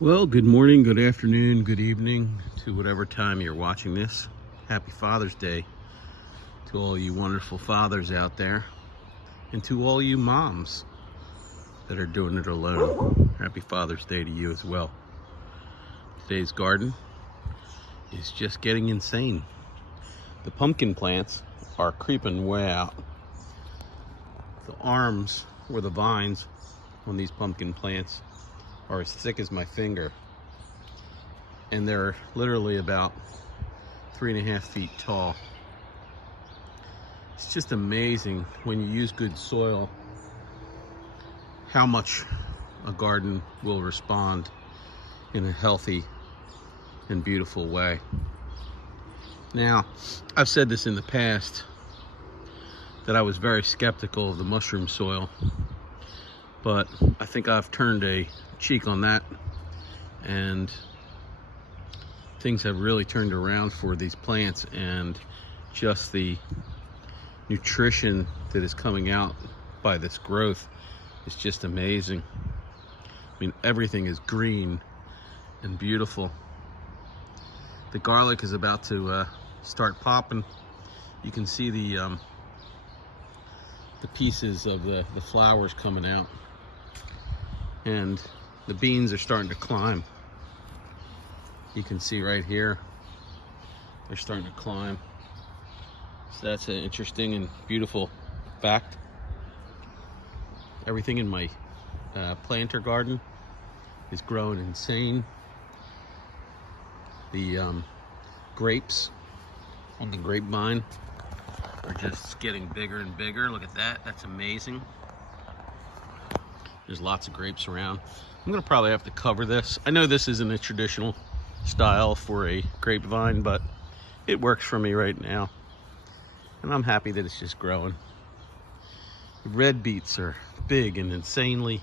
Well, good morning, good afternoon, good evening to whatever time you're watching this. Happy Father's Day to all you wonderful fathers out there, and to all you moms that are doing it alone. Happy Father's Day to you as well. Today's garden is just getting insane. The pumpkin plants are creeping way out. The arms or the vines on these pumpkin plants are as thick as my finger, and they're literally about 3.5 feet tall. It's just amazing when you use good soil how much a garden will respond in a healthy and beautiful way. Now, I've said this in the past that I was very skeptical of the mushroom soil, but I think I've turned a cheek on that, and things have really turned around for these plants, and just the nutrition that is coming out by this growth is just amazing. I mean, everything is green and beautiful. The garlic is about to start popping. You can see the pieces of the flowers coming out, and the beans are starting to climb. You can see right here, they're starting to climb. So that's an interesting and beautiful fact. Everything in my planter garden is growing insane. The grapes on the grapevine are just getting bigger and bigger. Look at that, that's amazing. There's lots of grapes around. I'm gonna probably have to cover this. I know this isn't a traditional style for a grapevine, but it works for me right now. And I'm happy that it's just growing. The red beets are big and insanely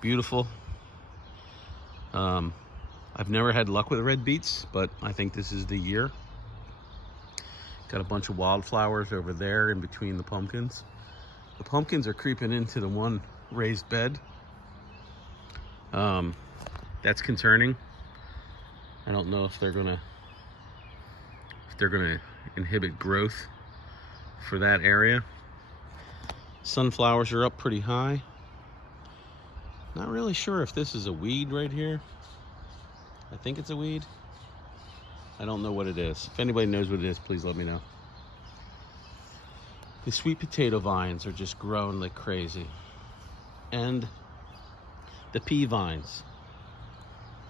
beautiful. I've never had luck with red beets, but I think this is the year. Got a bunch of wildflowers over there in between the pumpkins. The pumpkins are creeping into the one raised bed. That's concerning. I don't know if they're gonna inhibit growth for that area. Sunflowers are up pretty high. Not really sure if this is a weed right here. I think it's a weed. I don't know what it is. If anybody knows what it is, please let me know. The sweet potato vines are just growing like crazy. And the pea vines,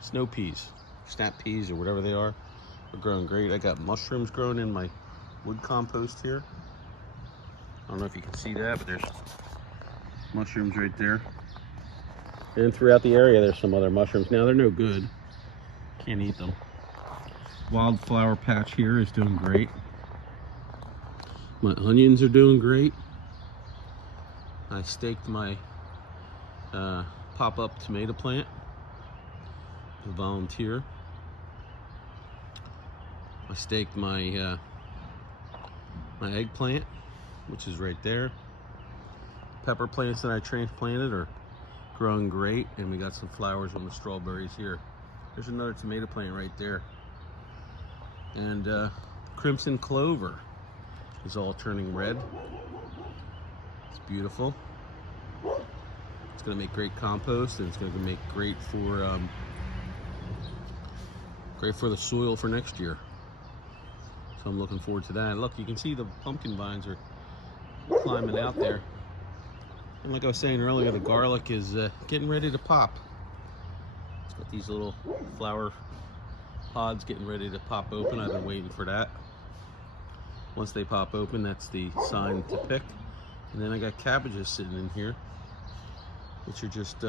snow peas, snap peas or whatever they are growing great. I got mushrooms growing in my wood compost here. I don't know if you can see that, but there's mushrooms right there. And throughout the area, there's some other mushrooms. Now, they're no good. Can't eat them. Wildflower patch here is doing great. My onions are doing great. I staked my pop-up tomato plant, a volunteer. I staked my my eggplant, which is right there. Pepper plants that I transplanted are growing great, and we got some flowers on the strawberries here. There's another tomato plant right there. And crimson clover is all turning red. It's beautiful. It's gonna make great compost, and it's gonna make great for the soil for next year. So I'm looking forward to that. Look, you can see the pumpkin vines are climbing out there. And like I was saying earlier, the garlic is getting ready to pop. It's got these little flower pods getting ready to pop open. I've been waiting for that. Once they pop open, that's the sign to pick. And then I got cabbages sitting in here, which are just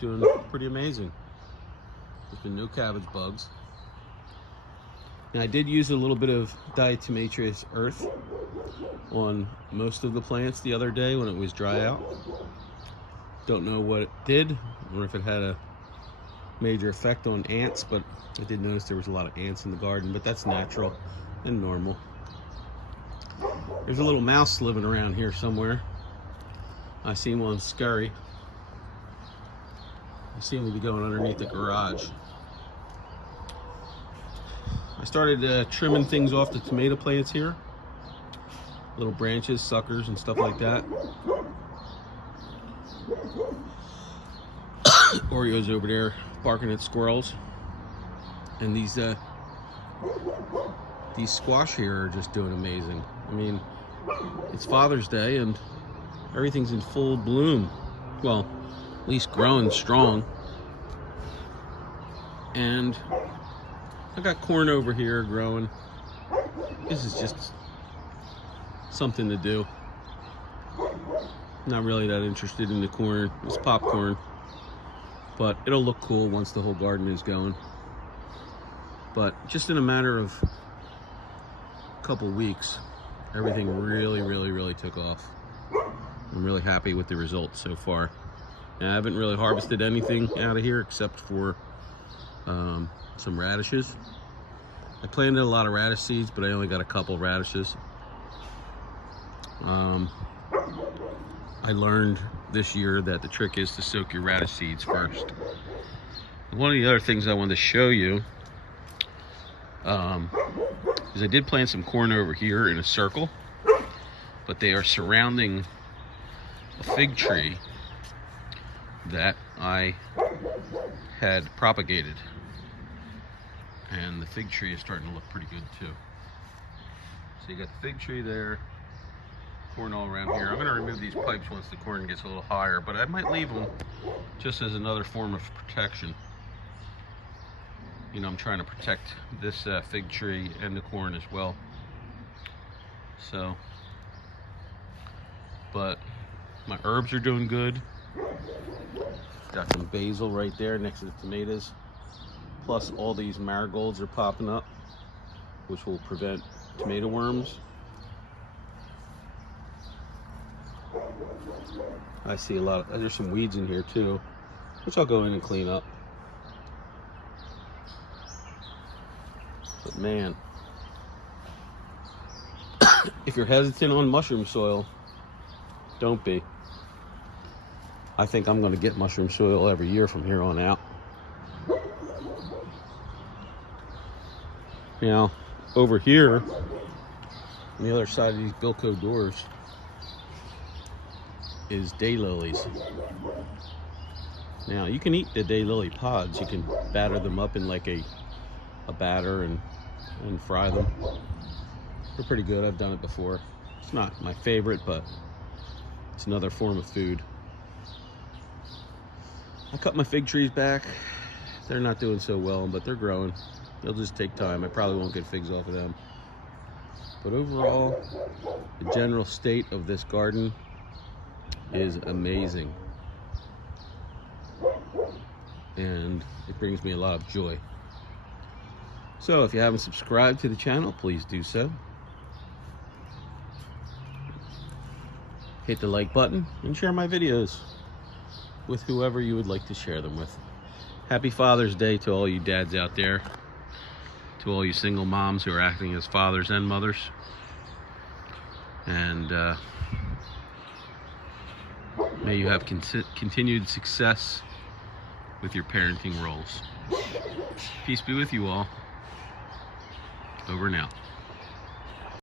doing pretty amazing. There's been no cabbage bugs. Now, I did use a little bit of diatomaceous earth on most of the plants the other day when it was dry out. Don't know what it did, or if it had a major effect on ants, but I did notice there was a lot of ants in the garden, but that's natural and normal. There's a little mouse living around here somewhere. I seen one scurry. seem to be going underneath the garage. I started trimming things off the tomato plants here. Little branches, suckers, and stuff like that. Oreo's over there barking at squirrels. And these squash here are just doing amazing. I mean, it's Father's Day and everything's in full bloom. Well, at least growing strong. And I got corn over here growing. This is just something to do. Not really that interested in the corn. It's popcorn. But it'll look cool once the whole garden is going. But just in a matter of a couple weeks, everything really took off. I'm really happy with the results so far. And I haven't really harvested anything out of here except for some radishes. I planted a lot of radish seeds, but I only got a couple radishes. I learned this year that the trick is to soak your radish seeds first. One of the other things I wanted to show you is I did plant some corn over here in a circle, but they are surrounding a fig tree that I had propagated, and the fig tree is starting to look pretty good too. So you got the fig tree there, corn all around here. I'm going to remove these pipes once the corn gets a little higher, but I might leave them just as another form of protection. You know, I'm trying to protect this fig tree and the corn as well. So, but my herbs are doing good. Got some basil right there next to the tomatoes. Plus all these marigolds are popping up, which will prevent tomato worms. I see a lot of, there's some weeds in here too, which I'll go in and clean up. But man, if you're hesitant on mushroom soil, don't be. I think I'm going to get mushroom soil every year from here on out. Now, over here, on the other side of these Bilko doors, is daylilies. Now, you can eat the daylily pods. You can batter them up in like a batter and fry them. They're pretty good. I've done it before. It's not my favorite, but it's another form of food. I cut my fig trees back. They're not doing so well, but they're growing. They'll just take time. I probably won't get figs off of them. But overall, the general state of this garden is amazing. And it brings me a lot of joy. So if you haven't subscribed to the channel, please do so. Hit the like button and share my videos with whoever you would like to share them with. Happy Father's Day to all you dads out there, to all you single moms who are acting as fathers and mothers. And may you have continued success with your parenting roles. Peace be with you all. Over and out.